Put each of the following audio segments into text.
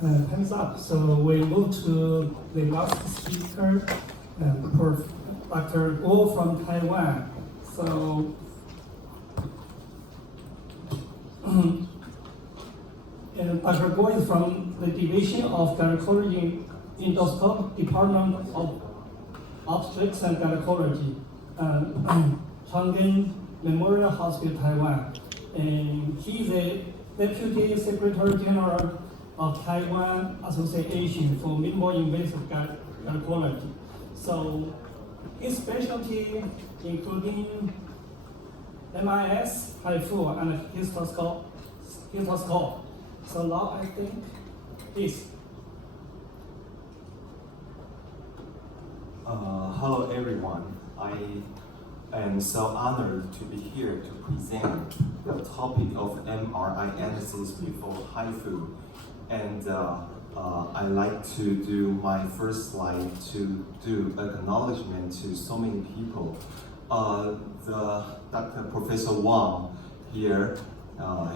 Time's up. So we move to the last speaker, Dr. Guo from Taiwan. So, Dr. Guo is from the Division of Gynecology Endoscope, Department of Obstetrics and Gynecology, Chang'an Memorial Hospital, Taiwan. And he is a Deputy Secretary General of Taiwan Association for Minimally Invasive Gynecology. So his specialty including MIS, HIFU, and histoscope. So now I think this. Hello everyone. I am so honored to be here to present the topic of MRI analysis before HIFU. And I'd like to do my first slide to do acknowledgement to so many people. Dr. Professor Wang here,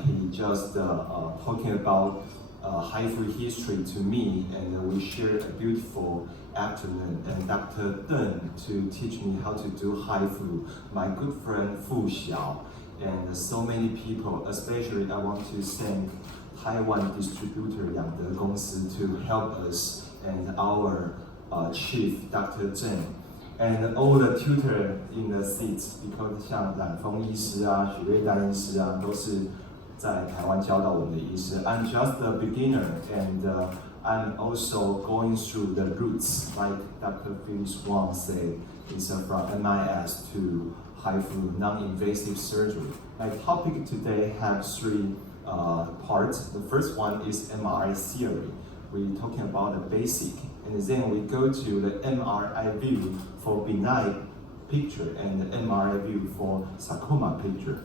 he just talking about HIFU history to me, and we shared a beautiful afternoon. And Dr. Deng to teach me how to do HIFU. My good friend Fu Xiao, and so many people, especially I want to thank Taiwan distributor Yangde Gongsi to help us, and our chief, Dr. Zheng, and all the tutor in the seats, because 像冉峰医师啊、许瑞丹医师啊，都是在台湾教导我们的医师。I'm just a beginner, and I'm also going through the roots, like Dr. Felix Wang said, it's from MIS to HIFU, non-invasive surgery. My topic today has three parts. The first one is MRI theory. We're talking about the basic, and then we go to the MRI view for benign picture and the MRI view for sarcoma picture.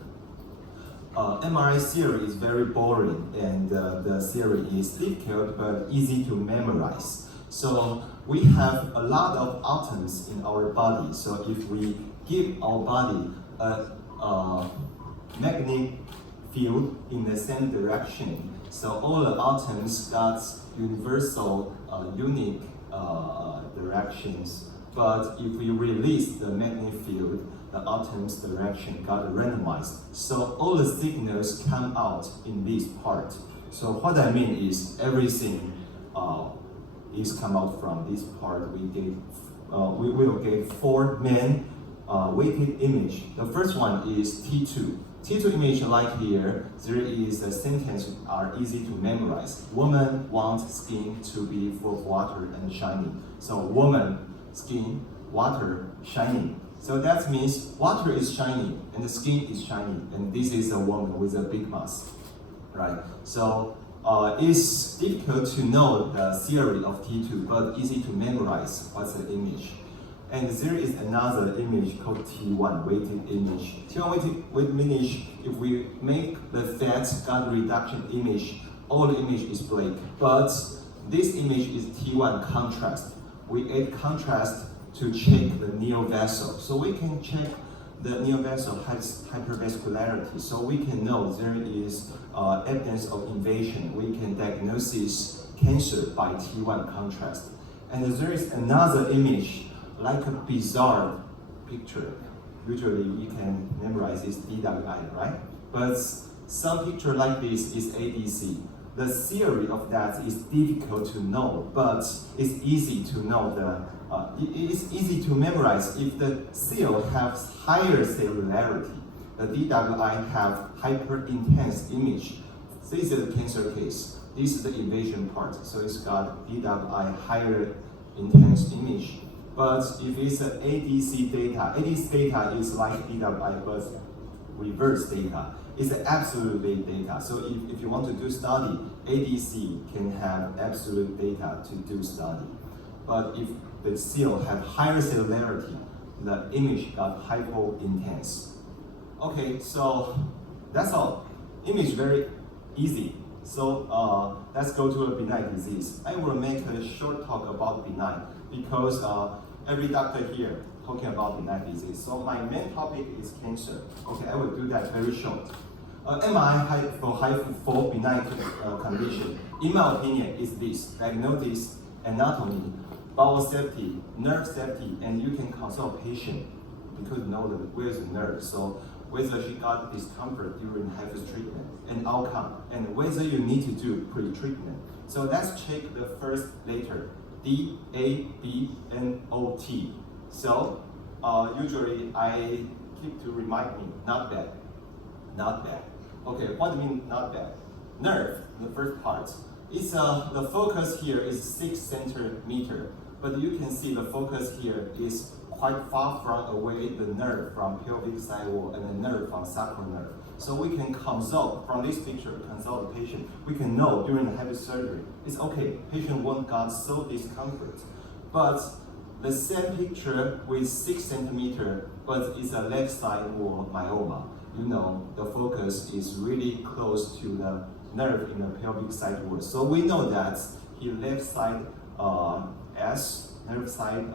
MRI theory is very boring, and the theory is difficult but easy to memorize. So we have a lot of atoms in our body. So if we give our body a magnetic field in the same direction, so all the atoms got universal, unique directions. But if we release the magnetic field, the atoms' direction got randomized. So all the signals come out in this part. So what I mean is everything is come out from this part. We will get four main weighted image. The first one is T2. T2 image like here, there is a sentence are easy to memorize. Woman wants skin to be full of water and shiny. So woman, skin, water, shiny. So that means water is shiny and the skin is shiny, and this is a woman with a big mass, right? So it's difficult to know the theory of T2, but easy to memorize what's the image. And there is another image called T1, weighted image. T1 weighted image, if we make the fat gut reduction image, all the image is black. But this image is T1 contrast. We add contrast to check the neovascular. So we can check the neovascular hypervascularity. So we can know there is evidence of invasion. We can diagnose cancer by T1 contrast. And there is another image, like a bizarre picture. Usually we can memorize this DWI, right? But some picture like this is ADC. The theory of that is difficult to know, but it's easy to know it's easy to memorize if the cell has higher cellularity. The DWI have hyper intense image. This is the cancer case. This is the invasion part. So it's got DWI higher intense image. But if it's an ADC data is like DWI but reverse data. It's an absolute data. So if you want to do study, ADC can have absolute data to do study. But if the cell have higher cellularity, the image got hyper intense. Okay, so that's all. Image very easy. So let's go to a benign disease. I will make a short talk about benign because every doctor here talking about benign disease. So my main topic is cancer. Okay, I will do that very short. MRI for benign condition. in my opinion, is this: diagnosis, anatomy, bowel safety, nerve safety, and you can consult patient because you know where's the nerve. So whether she got discomfort during HIFU treatment and outcome, and whether you need to do pre-treatment. So let's check the first letter, D-A-B-N-O-T. So usually I keep to remind me, not bad, not bad. Okay, what do you mean not bad? Nerve, the first part. It's the focus here is 6 centimeter, but you can see the focus here is quite far from away the nerve from pelvic side wall and the nerve from sacral nerve. So we can consult from this picture, consult the patient. We can know during the HIFU surgery, it's okay, patient won't got so discomfort. But the same picture with 6 centimeter, but it's a left side wall myoma. You know, the focus is really close to the nerve in the pelvic side wall. So we know that he left side nerve side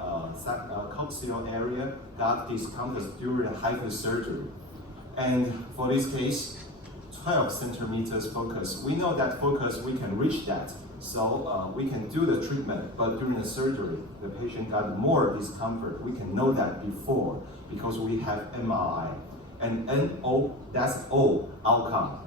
coccygeal area got discomfort during HIFU surgery. And for this case, 12 centimeters focus. We know that focus, we can reach that. So we can do the treatment, but during the surgery, the patient got more discomfort. We can know that before because we have MRI. And NO, that's O, outcome.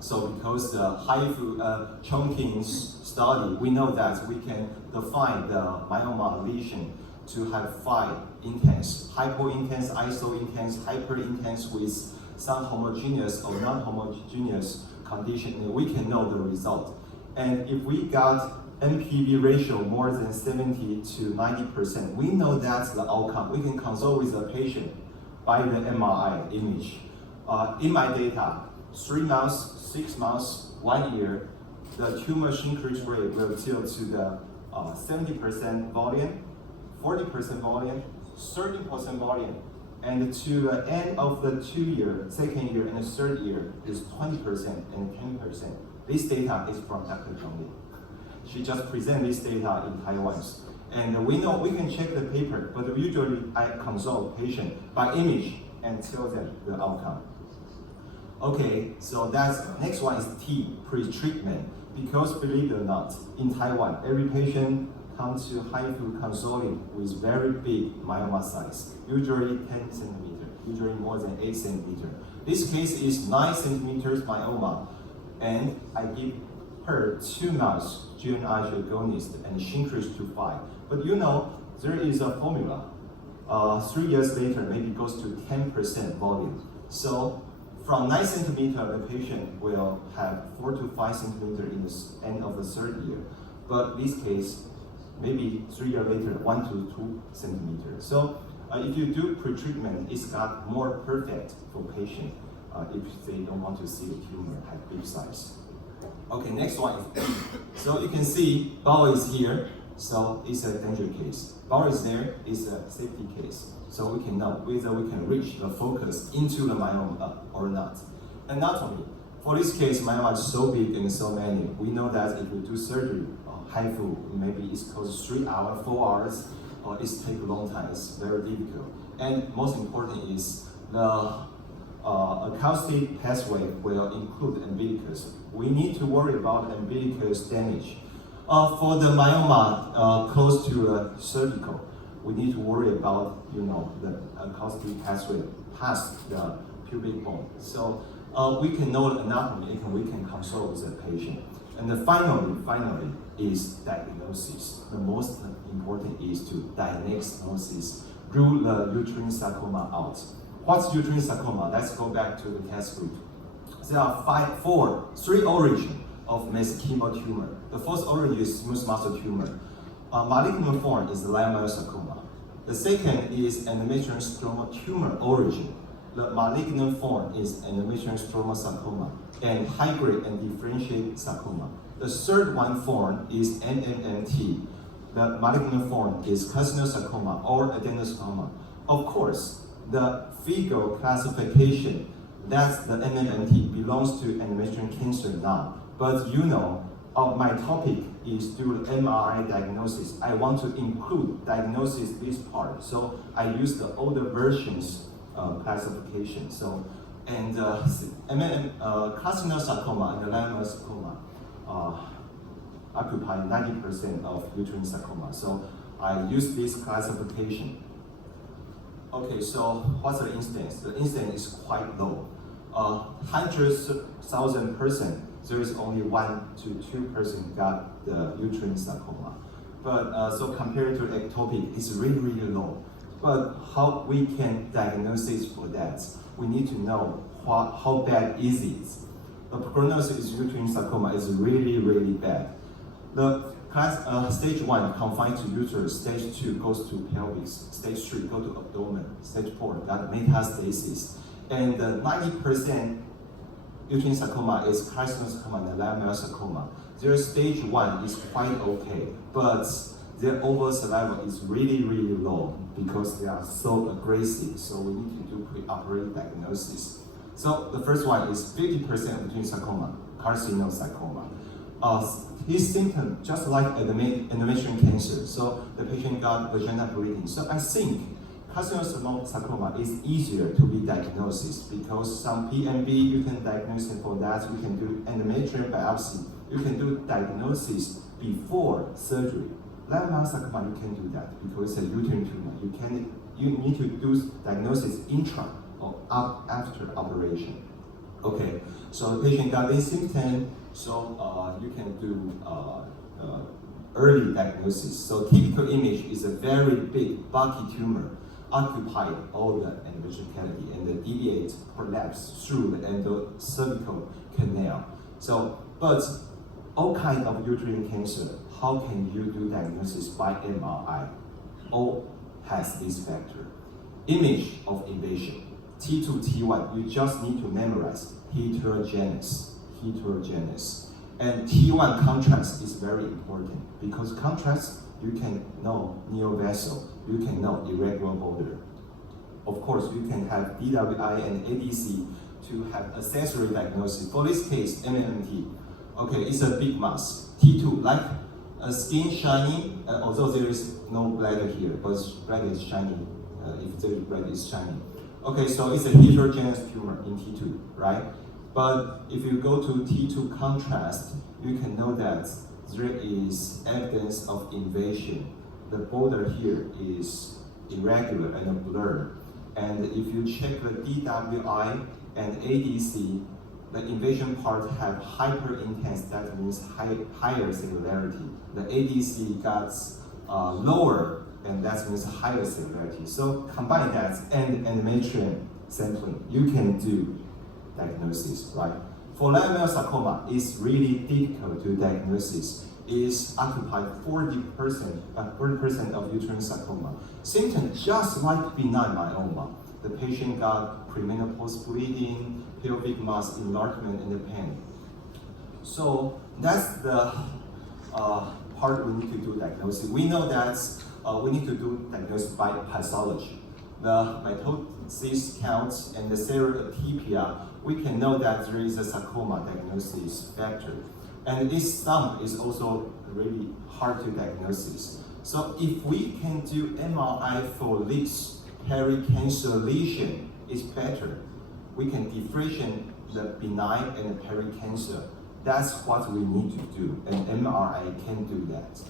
So because the HIFU chunking study, we know that we can define the myoma lesion to have 5 intense: hypo-intense, iso-intense, hyper-intense with some homogeneous or non-homogeneous condition, and we can know the result. And if we got NPV ratio more than 70 to 90%, we know that's the outcome. We can consult with the patient by the MRI image. In my data, 3 months, 6 months, 1 year, the tumor shrinkage rate will tilt to the 70% volume, 40% volume, 30% volume, and to the end of the 2 year, 2nd year, and the 3rd year is 20% and 10%. This data is from Dr. Zhong Li. She just presented this data in Taiwan. And we know we can check the paper, but usually I consult patient by image and tell them the outcome. Okay, so that's next one is T, pre-treatment. Because believe it or not, in Taiwan, every patient comes to HIFU consulting with very big myoma size, usually 10 centimeter, usually more than 8 centimeter. This case is 9 centimeters myoma, and I give her 2 months GnRH agonist and shrinkage to 5. But you know, there is a formula. 3 years later, maybe goes to 10% volume. So from 9 centimeter, the patient will have 4 to 5 centimeter in the end of the 3rd year. But this case, maybe 3 years later, 1 to 2 centimeters. So if you do pre-treatment, it's got more perfect for patient if they don't want to see the tumor have big size. Okay, next one is B. So you can see bowel is here, so it's a danger case. Bowel is there, it's a safety case. So we can know whether we can reach the focus into the myoma or not. Anatomy. For this case, myoma is so big and so many. We know that if we do surgery, HIFU, maybe it's costs 3 hours, 4 hours, or it's take a long time. It's very difficult. And most important is the acoustic pathway will include umbilicus. We need to worry about umbilicus damage. For the myoma close to cervical, we need to worry about the acoustic pathway past the pubic bone. So we can know the anatomy and we can consult with the patient. And then finally is diagnosis. The most important is to diagnosis, rule the uterine sarcoma out. What's uterine sarcoma? Let's go back to the test group. There are 3 origins of mesenchymal tumor. The first origin is smooth muscle tumor. Malignant form is leiomyosarcoma. The second is endometrial stromal tumor origin. The malignant form is endometrial stromal sarcoma and high-grade and differentiated sarcoma. The third one form is MMMT. The malignant form is carcinosarcoma or adenosarcoma. Of course, the FIGO classification, that's the MMMT, belongs to endometrial cancer now. But my topic is through MRI diagnosis. I want to include diagnosis this part. So I use the older versions classification. So, and carcinosarcoma and leiomyosarcoma, occupy 90% of uterine sarcoma. So I use this classification. Okay, so what's the incidence? The incidence is quite low. 100,000 person, there is only 1 to 2% got the uterine sarcoma. But so compared to ectopic, it's really, really low. But how we can diagnose it for that? We need to know how bad is it. The prognosis of uterine sarcoma is really, really bad. The stage 1 confined to uterus, stage 2 goes to pelvis, stage 3 go to abdomen, stage 4 got metastasis. And 90% uterine sarcoma is carcinosarcoma and leiomyosarcoma. Their stage 1 is quite okay, but their overall survival is really, really low because they are so aggressive. So we need to do pre-operative diagnosis. So the first one is 50% uterine sarcoma, carcinosarcoma. His symptom just like endometrial cancer. So the patient got vaginal bleeding. So I think carcinosarcoma is easier to be diagnosed because some PMB you can diagnose it for that. You can do endometrial biopsy. You can do diagnosis before surgery. Leiomyosarcoma you can do that because it's a uterine tumor. You need to do diagnosis intra or after operation. Okay, so the patient got this symptom, so you can do early diagnosis. So typical image is a very big bulky tumor occupy all the endometrial cavity and the deviate prolapse through the endocervical canal. So, but all kind of uterine cancer, how can you do diagnosis by MRI? All has this factor. Image of invasion. T2, T1, you just need to memorize heterogeneous. And T1 contrast is very important because contrast, you can know neovessel, you can know irregular border. Of course, you can have DWI and ADC to have accessory diagnosis. For this case, MMT, okay, it's a big mass. T2, like a skin shiny, although there is no bladder here, but bladder is shiny, if the bladder is shiny. Okay, so it's a heterogeneous tumor in T2, right? But if you go to T2 contrast, you can know that there is evidence of invasion. The border here is irregular and a blur. And if you check the DWI and ADC, the invasion part have hyper-intense, that means higher cellularity. The ADC got lower, and that means higher cellularity. So combine that and endometrial sampling, you can do diagnosis, right? For leiomyosarcoma, it's really difficult to diagnosis. It's occupied 40% of uterine sarcoma. Symptoms just like benign myoma. The patient got premenopause bleeding, pelvic mass enlargement, and the pain. So that's the part we need to do diagnosis. We know that we need to do diagnosis by pathology. The mitosis counts and the stereotypia, we can know that there is a sarcoma diagnosis factor. And this sum is also really hard to diagnose. So if we can do MRI for this pericancer lesion, it's better. We can differentiate the benign and the pericancer. That's what we need to do, and MRI can do that.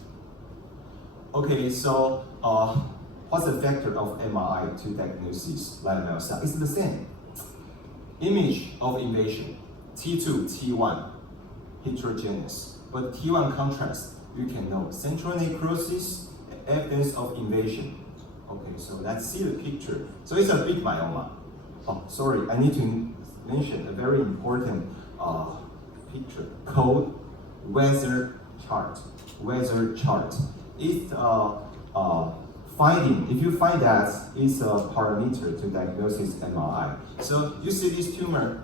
Okay, so what's the factor of MRI to diagnosis leiomyosarcoma? It's the same. Image of invasion, T2, T1, heterogeneous. But T1 contrast, you can know central necrosis, evidence of invasion. Okay, so let's see the picture. So it's a big myoma. Oh, sorry, I need to mention a very important picture called weather chart. Weather chart. It's finding. If you find that, it's a parameter to diagnosis MRI. So you see this tumor,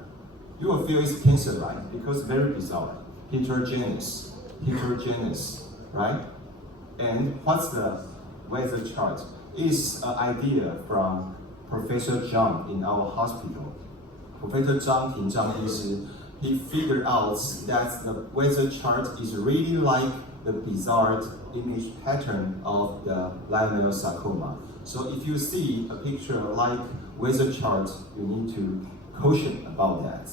you will feel it's cancer, right? Because very bizarre, heterogeneous, right? And what's the weather chart? It's an idea from Professor Zhang in our hospital. Professor Zhang, he figured out that the weather chart is really like the bizarre image pattern of the leiomyosarcoma. So if you see a picture like weather chart, you need to caution about that.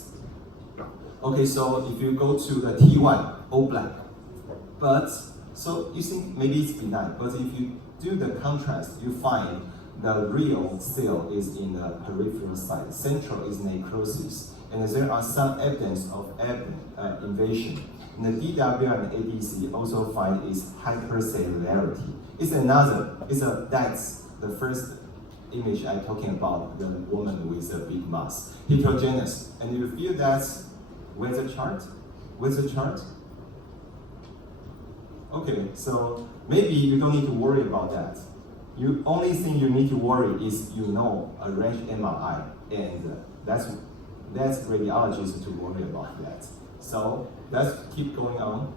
Okay, so if you go to the T1, all black. But, so you think maybe it's benign, but if you do the contrast, you find the real cell is in the peripheral side, central is necrosis, and there are some evidence of invasion. And the DWI and ADC also find is hypercellularity. That's the first image I'm talking about, the woman with a big mass, heterogeneous. And you feel that with the chart? With the chart? Okay, so maybe you don't need to worry about that. Only thing you need to worry is a range MRI, and that's radiologists to worry about that. So let's keep going on.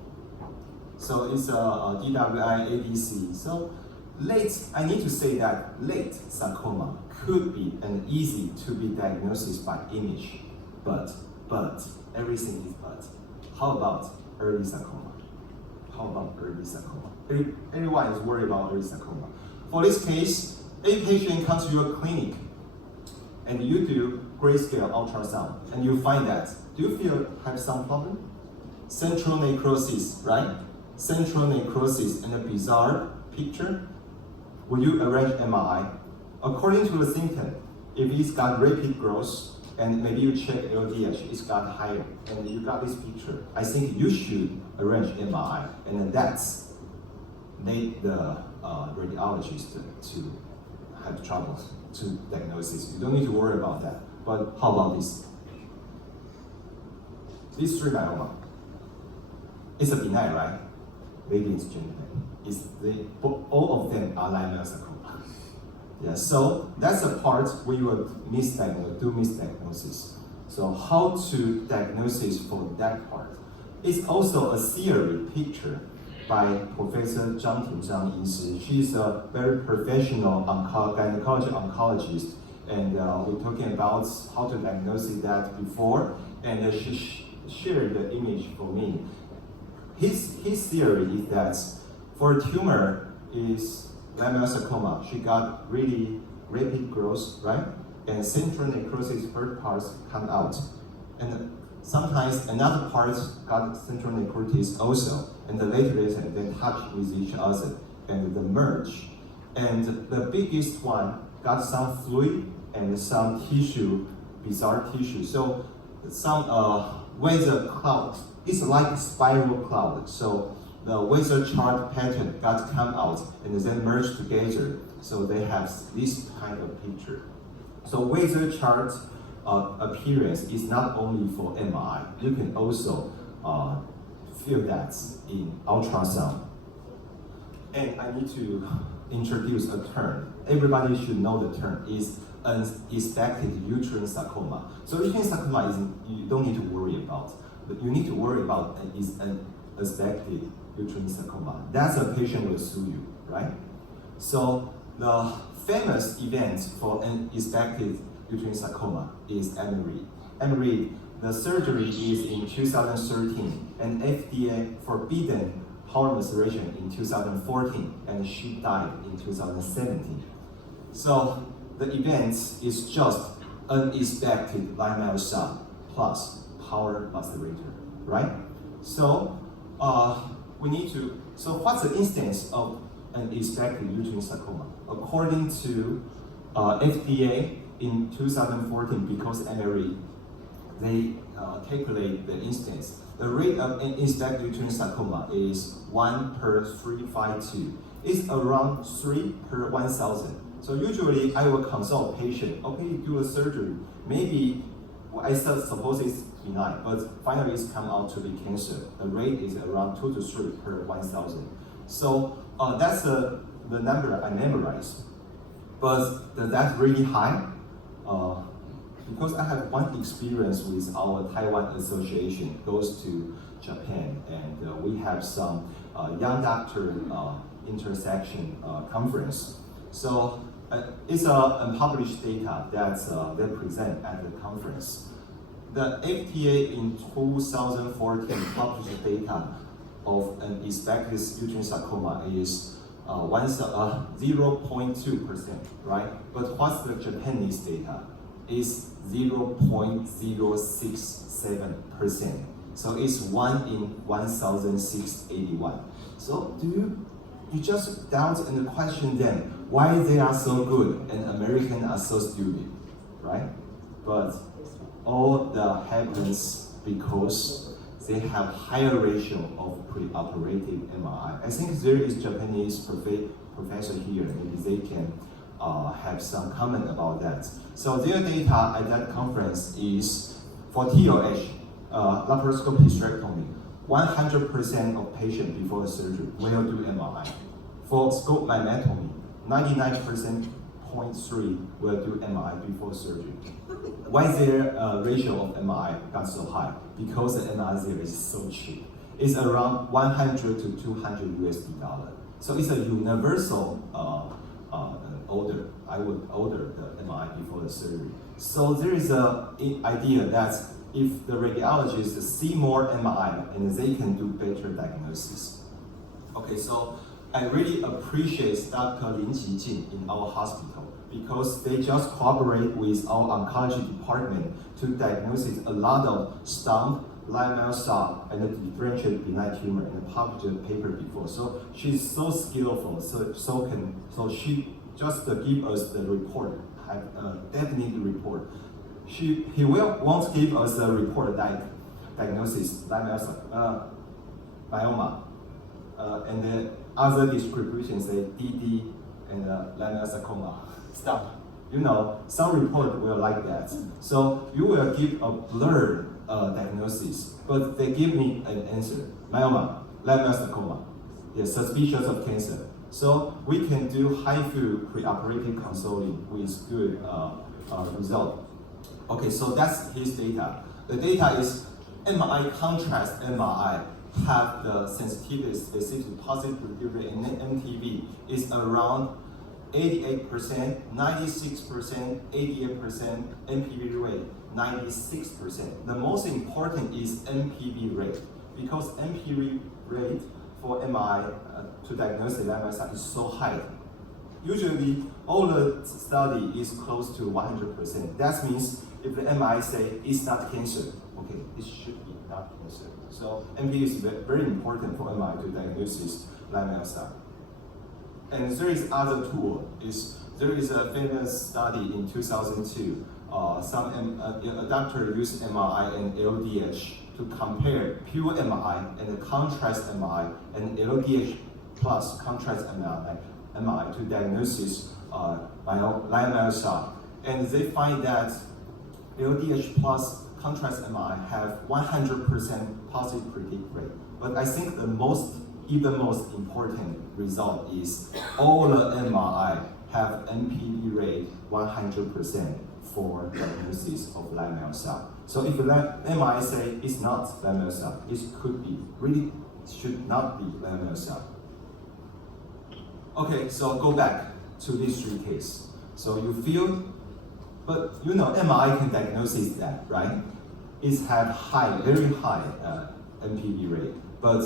So it's a DWI ADC. So I need to say that late sarcoma could be an easy to be diagnosis by image, but everything is but. How about early sarcoma? How about early sarcoma? Everyone is worried about early sarcoma. For this case, a patient comes to your clinic and you do grayscale ultrasound and you find that, do you have some problem? Central necrosis, right? Central necrosis and a bizarre picture. Will you arrange MRI? According to the symptom, if it's got rapid growth and maybe you check LDH, it's got higher, and you got this picture, I think you should arrange MRI, and that's made the radiologist to have troubles to diagnosis. You don't need to worry about that. But how about this? This 3 myeloma. It's a benign, right? Maybe it's genetic. All of them are liposarcoma. Yeah, so that's the part where you will do misdiagnosis. So how to diagnose for that part? It's also a theory picture by Professor Zhang Tinzhang Yinshi. She's a very professional gynecology oncologist, and we're talking about how to diagnose that before, and she shared the image for me. His theory is that for a tumor is liposarcoma, she got really rapid growth, right? And central necrosis first parts come out. And sometimes another part got central necrosis also. And the later they touch with each other and they merge. And the biggest one got some fluid and some tissue, bizarre tissue. So some weather cloud, it's like a spiral cloud. So the weather chart pattern got come out and then merged together. So they have this kind of picture. So weather chart appearance is not only for MRI. You can also feel that in ultrasound. And I need to introduce a term. Everybody should know the term is unexpected uterine sarcoma. So uterine sarcoma you don't need to worry about. But you need to worry about is unexpected uterine sarcoma. That's a patient will sue you, right? So the famous event for unexpected uterine sarcoma is MRI. The surgery is in 2013, and FDA forbidden hormone restoration in 2014, and she died in 2017. So the event is just unexpected liposarcoma plus power lacerator, right? So so what's the instance of unexpected uterine sarcoma? According to FDA in 2014, because MRI, they calculate the instance. The rate of unexpected uterine sarcoma is 1 per 352. It's around 3 per 1,000. So usually I will consult patient, okay, you do a surgery. Maybe I suppose it's benign, but finally it's come out to be cancer. The rate is around 2 to 3 per 1,000. So that's the number I memorized. But that's really high. Because I have one experience with our Taiwan association, goes to Japan, and we have some young doctor intersection conference. So it's unpublished data that they present at the conference. The FDA in 2014 published data of an expected uterine sarcoma is 0.2%, right? But what's the Japanese data? Is 0.067%. So it's 1 in 1,681. So you just doubt and question them why they are so good and Americans are so stupid, right? But all that happens because they have higher ratio of preoperative MRI. I think there is Japanese professor here, maybe they can have some comment about that. So their data at that conference is for TOH, laparoscopic hysterectomy, 100% of patients before the surgery will do MRI. For scope myectomy, 99.3% will do MRI before surgery. Why their ratio of MRI got so high? Because the MRI there is so cheap. It's around 100 to 200 USD. So it's a universal order. I would order the MRI before the surgery. So there is an idea that if the radiologists see more MRI and they can do better diagnosis. Okay, so I really appreciate Dr. Lin Qijing in our hospital because they just cooperate with our oncology department to diagnose a lot of stump, linear cell, and the differentiated benign tumor and published a paper before. So she's so skillful, so she just give us the report, definite report. He won't give us a report like diagnosis, linear cell, myoma, and then other distributions say DD and linear sarcoma. Stop. You know, some report will like that. So you will give a blurred diagnosis, but they give me an answer: myoma, linear sarcoma, suspicious of cancer. So we can do HIFU preoperative consulting with good result. Okay, so that's his data. The data is MRI contrast MRI have the sensitivity specific positive predictive rate in MTV is around 88%, 96%, 88%, MPV rate 96%. The most important is MPV rate because MPV rate for MRI to diagnose the linear cell is so high. Usually, all the study is close to 100%. That means if the MRI say it's not cancer, okay, it should be not cancer. So MPV is very important for MRI to diagnose linear cell. And there is other tool. There is a famous study in 2002. A doctor used MRI and LDH to compare pure MRI and contrast MRI and LDH plus contrast MRI to diagnose linear cell. And they find that LDH plus contrast MRI have 100% positive predictive rate. But I think the most important result is all the MRI have MPV rate 100% for diagnosis of linear cell. So if the MRI say it's not linear cell, it could be, really should not be linear cell. Okay, so go back to these three cases. So you feel, but you know MRI can diagnose that, right? It have high, very high MPV rate. But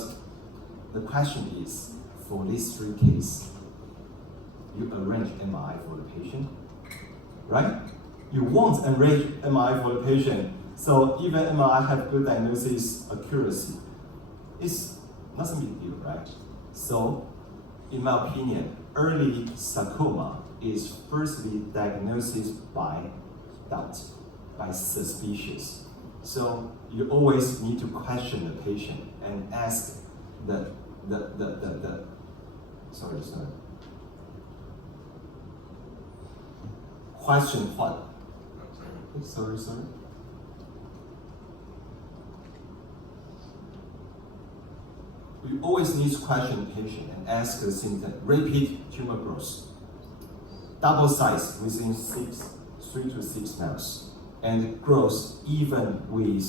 the question is, for these three cases, you arrange MRI for the patient, right? You won't arrange MRI for the patient. So even MRI have good diagnosis accuracy. It's not a big deal, right? So, in my opinion, early sarcoma is firstly diagnosed by doubt, by suspicious. So you always need to question the patient and ask question what? Sorry. We always need to question the patient and ask the symptom. Rapid tumor growth, double size within 3 to 6 months, and growth even with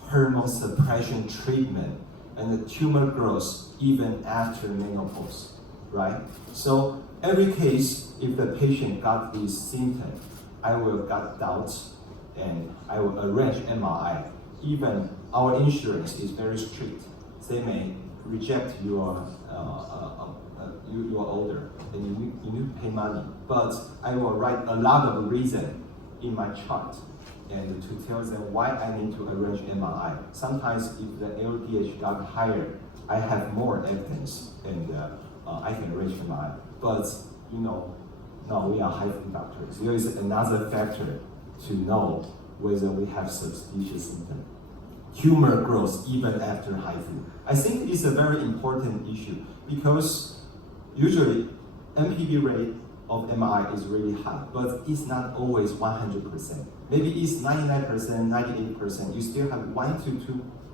hormone suppression treatment, and the tumor growth even after menopause, right? So every case, if the patient got this symptom, I will got doubts and I will arrange MRI. Even our insurance is very strict. They may reject your order and you need to pay money. But I will write a lot of reason in my chart and to tell them why I need to arrange MRI. Sometimes if the LDH got higher, I have more evidence and I can reach MRI. But now we are HIFU doctors. There is another factor to know whether we have suspicious symptom. Tumor growth even after HIFU. I think it's a very important issue because usually MPD rate of MRI is really high, but it's not always 100%. Maybe it's 99%, 98%. You still have 1 to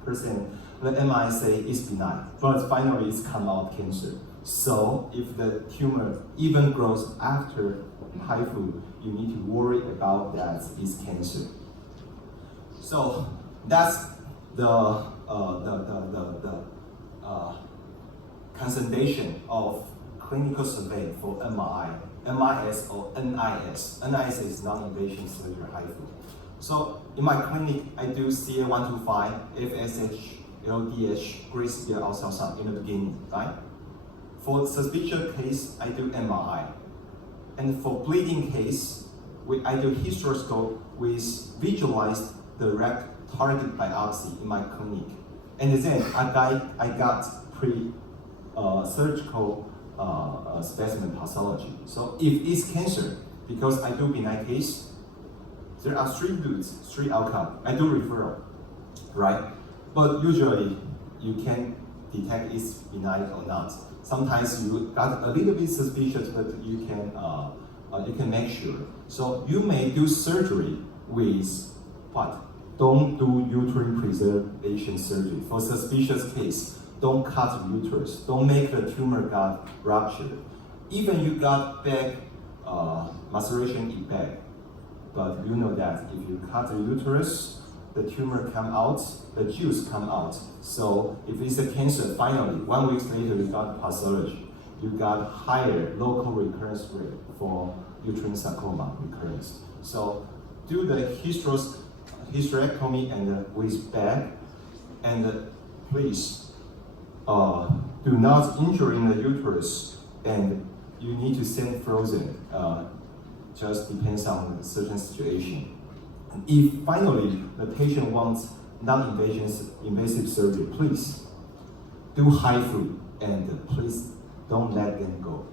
2%. The MRI say it's benign, but finally it's come out cancer. So if the tumor even grows after HIFU, you need to worry about that it's cancer. So that's the consolidation of clinical survey for MRI, MIS or NIS. NIS is non-invasive surgery HIFU. So in my clinic, I do CA125, FSH, LDH, gray scale ultrasound in the beginning, right? For suspicious case, I do MRI. And for bleeding case, I do hysteroscope with visualized direct target biopsy in my clinic. And then I got pre-surgical specimen pathology. So if it's cancer, because I do benign case, there are 3 routes, 3 outcomes. I do referral, right? But usually you can detect it's benign or not. Sometimes you got a little bit suspicious, but you can make sure. So you may do surgery with what? Don't do uterine preservation surgery. For suspicious case, don't cut the uterus. Don't make the tumor gut ruptured. Even you got bag maceration in bag, but you know that if you cut the uterus, the tumor come out, the juice come out. So if it's a cancer, finally, 1 week later you got pathology. You got higher local recurrence rate for uterine sarcoma recurrence. So do the hysterectomy and with bag, and please do not injure in the uterus, and you need to send frozen. Just depends on the certain situation. If finally the patient wants non-invasive surgery, please do HIFU and please don't let them go.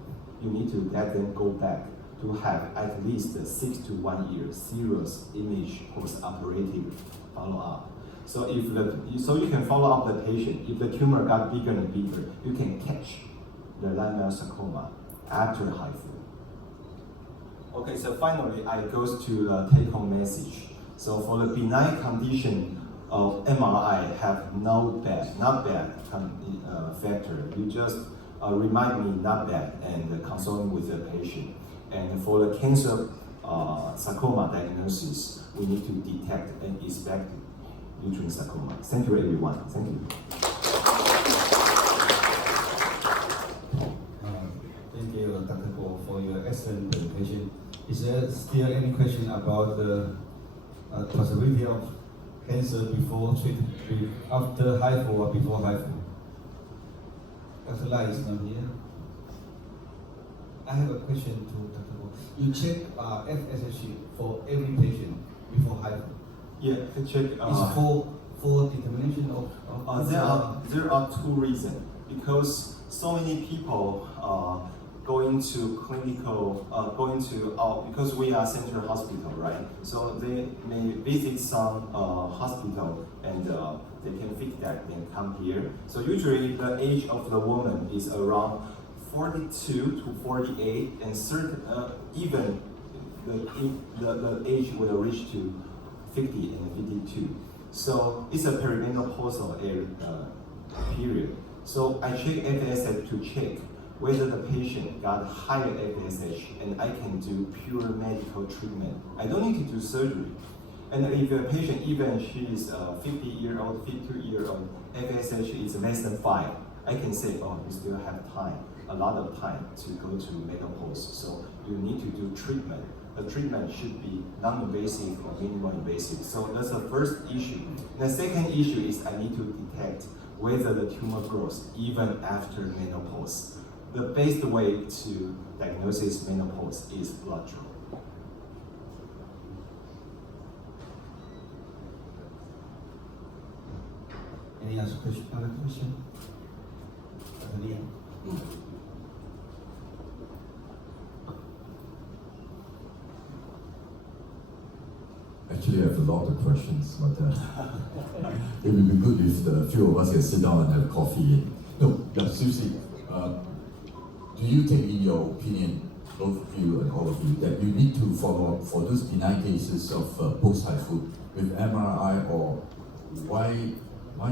You need to let them go back to have at least 6 to 1 year serious image post-operative follow-up. So you can follow up the patient. If the tumor got bigger and bigger, you can catch the lamella sarcoma after HIFU. Okay, so finally I goes to the take-home message. So for the benign condition of MRI have not bad factor. You just remind me not bad and consult with the patient. And for the cancer sarcoma diagnosis, we need to detect and expect uterine sarcoma. Thank you, everyone. Thank you. Thank you, Dr. Guo, for your excellent presentation. Is there still any question about the possibility of cancer before treatment, after HIFU or before HIFU? Dr. Lai is not here. I have a question to Dr. Guo. You check FSH for every patient before HIFU? Yeah, I check. It's for determination of there are 2 reasons. Because so many people going to clinical, because we are central hospital, right? So they may visit some hospital and they can fix that and come here. So usually the age of the woman is around 42 to 48, and certain, even the age will reach to 50 and 52. So it's a perimenopausal period. So I check FSH to check whether the patient got higher FSH, and I can do pure medical treatment. I don't need to do surgery. And if a patient, even she is 50-year-old, 52-year-old, FSH is less than 5, I can say, oh, you still have time, a lot of time to go to menopause. So you need to do treatment. The treatment should be non-invasive or minimal invasive. So that's the first issue. The second issue is I need to detect whether the tumor grows even after menopause. The best way to diagnose menopause is blood draw. Any other question? Dr. Lian. Actually, I have a lot of questions, but it would be good if the few of us can sit down and have coffee. No, seriously, do you take in your opinion, both of you and all of you, that you need to follow up for those benign cases of post-HIFU with MRI, or why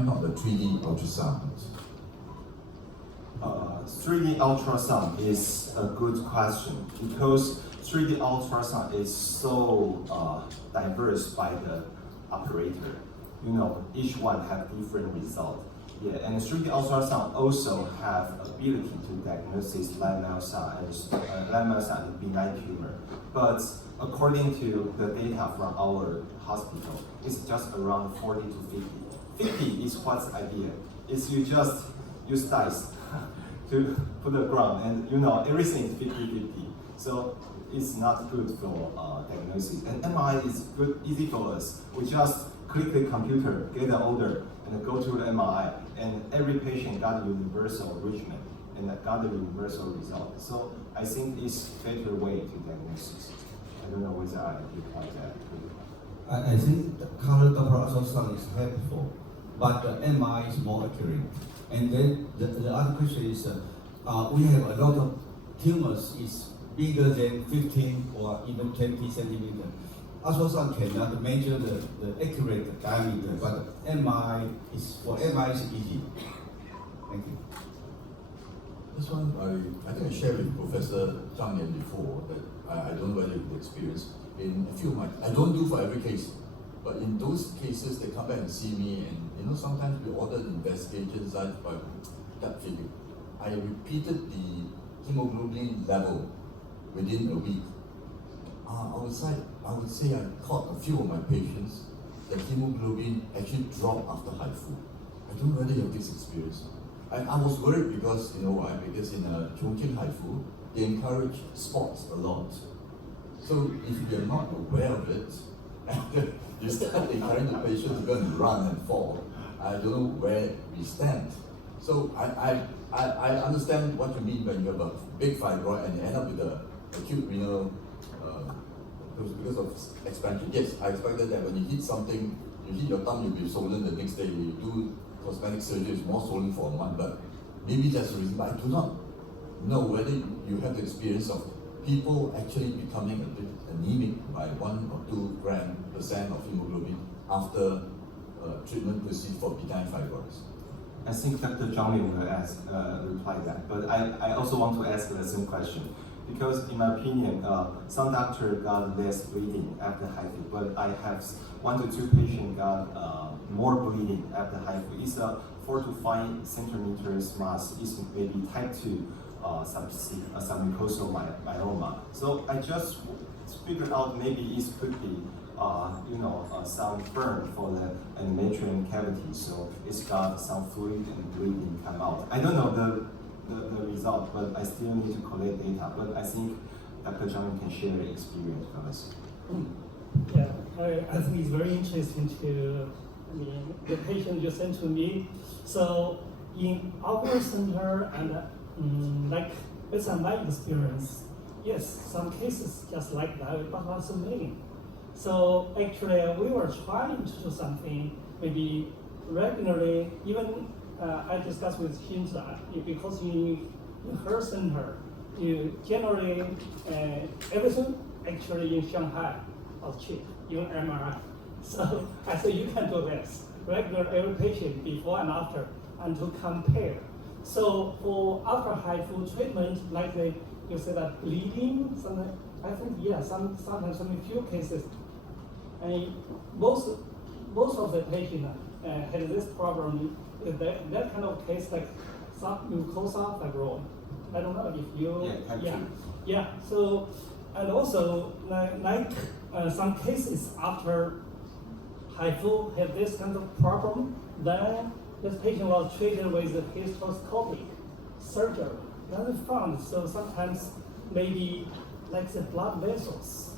not the 3D ultrasound? 3D ultrasound is a good question because 3D ultrasound is so diverse by the operator. You know, each one have different result. Yeah, and 3D ultrasound also have ability to diagnose lamella and benign tumor. But according to the data from our hospital, it's just around 40 to 50. 50 is what's idea. It's you just use dice to put the ground, and you know everything is 50-50. So it's not good for diagnosis. And MRI is good, easy for us. We just click the computer, get the order, and go to the MRI. And every patient got a universal regimen and got the universal result. So I think it's a better way to diagnosis. I don't know whether I reply that. I think the color Doppler ultrasound is helpful, but the MRI is more accurate. And then the other question is, we have a lot of tumors is bigger than 15 or even 20 centimeter. Ultrasound cannot measure the accurate diameter, but MRI is easy. Thank you. This one, I think I shared with Professor Zhang Yan before that I don't know whether you experience in a few months. I don't do for every case, but in those cases they come back and see me, and sometimes we order the investigation side by gut feeling. I repeated the hemoglobin level within a week. I would say I caught a few of my patients that hemoglobin actually dropped after HIFU. I don't know whether you have this experience. I was worried because in Chongqing HIFU, they encourage sports a lot. So if you're not aware of it, and you start encouraging the patient to go and run and fall, I don't know where we stand. So I understand what you mean when you have a big fibroid and you end up with a acute renal because of expansion. Yes, I expected that when you hit something, you hit your thumb, you'll be swollen the next day. When you do cosmetic surgery, it's more swollen for a month, but maybe that's the reason. But I do not know whether you have the experience of people actually becoming a bit anemic by 1 or 2% of hemoglobin after treatment proceeds for benign fibroids. I think Dr. Zhang will reply that, but I also want to ask the same question. Because in my opinion, some doctors got less bleeding after HIFU, but I have 1 to 2 patients got more bleeding after HIFU. It's a 4 to 5 centimeters mass. It's maybe type 2 submucosal myeloma. So I just figured out maybe it could be some burn for the endometrium cavity. So it's got some fluid and bleeding come out. I don't know the result, but I still need to collect data. But I think Dr. Zhang can share the experience with us. Yeah, I think it's very interesting the patient you sent to me. So in our center and based on my experience, yes, some cases just like that, but not so many. So actually we were trying to do something maybe regularly, even I discussed with Hsin-Hong, because in her center, you generally, everything actually in Shanghai was cheap, even MRI. So I said, you can do this, regular every patient before and after, and to compare. So for after HIFU treatment, like you said that bleeding, I think, yeah, sometimes in a few cases, and most of the patients had this problem. That kind of case, like submucosal fibroid. I don't know if you, yeah. So, and also some cases after HIFU have this kind of problem, then this patient was treated with hysteroscopic surgery. Then we found, so sometimes maybe like the blood vessels,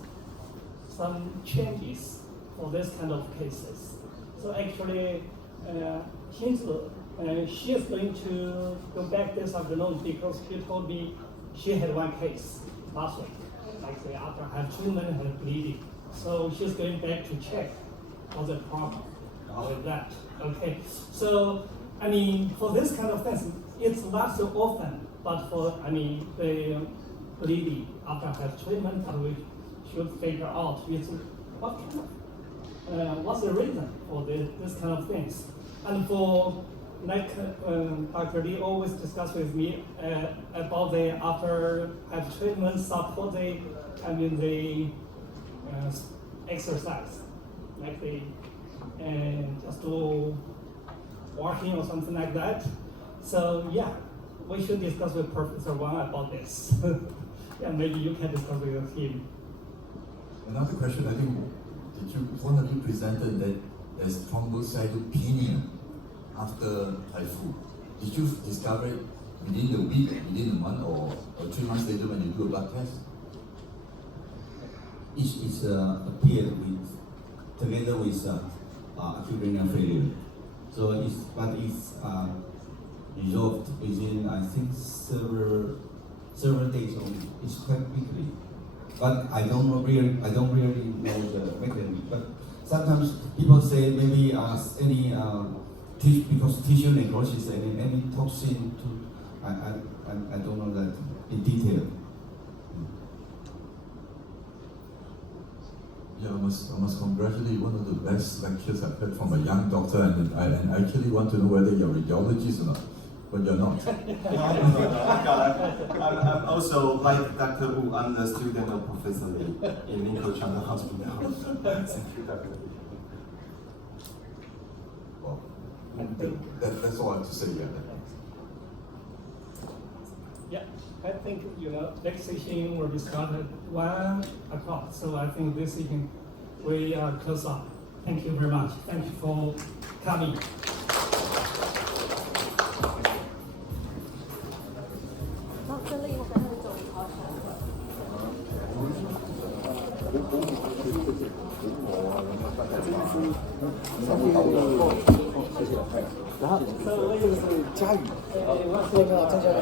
some changes for this kind of cases. So actually, she is going to go back this afternoon because she told me she had one case last week, like say after her treatment had bleeding. So she's going back to check what's the problem with that. Okay, so I mean for this kind of things, it's not so often, but for the bleeding after her treatment, we should figure out what's the reason for this kind of things. And for like Dr. Lee always discuss with me about the after have treatment support the exercise, like they just do walking or something like that. So yeah, we should discuss with Professor Wang about this. Yeah, maybe you can discuss with him. Another question, I think, one of you presented that there's thrombocytopenia after HIFU. Did you discover it within the week, within a month, or 3 months later when you do a blood test? It's appeared together with acute renal failure. So it's resolved within I think several days only. It's quite quickly. But I don't really know the mechanism. But sometimes people say maybe any because tissue necrosis and any toxin I don't know that in detail. Yeah, I must congratulate you. One of the best lectures I've heard from a young doctor, and I actually want to know whether you're a radiologist or not, but you're not. I'm also like Dr. Wu. I'm the student of Professor Lee in Lincoln China Hospital. Thank you, Dr. Lee. Well, that's all I have to say. Yeah, I think next session will be started 1 o'clock. So I think this session we are close up. Thank you very much. Thank you for coming. Dr. Lee，我想做考察。然后这个是佳宇，对的，郑教练，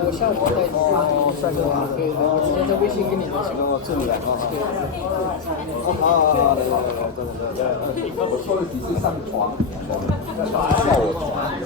我下午带你到帅哥啊，对，我直接在微信给你联系。这里来啊，对，对，我抽了几次上床，叫我床。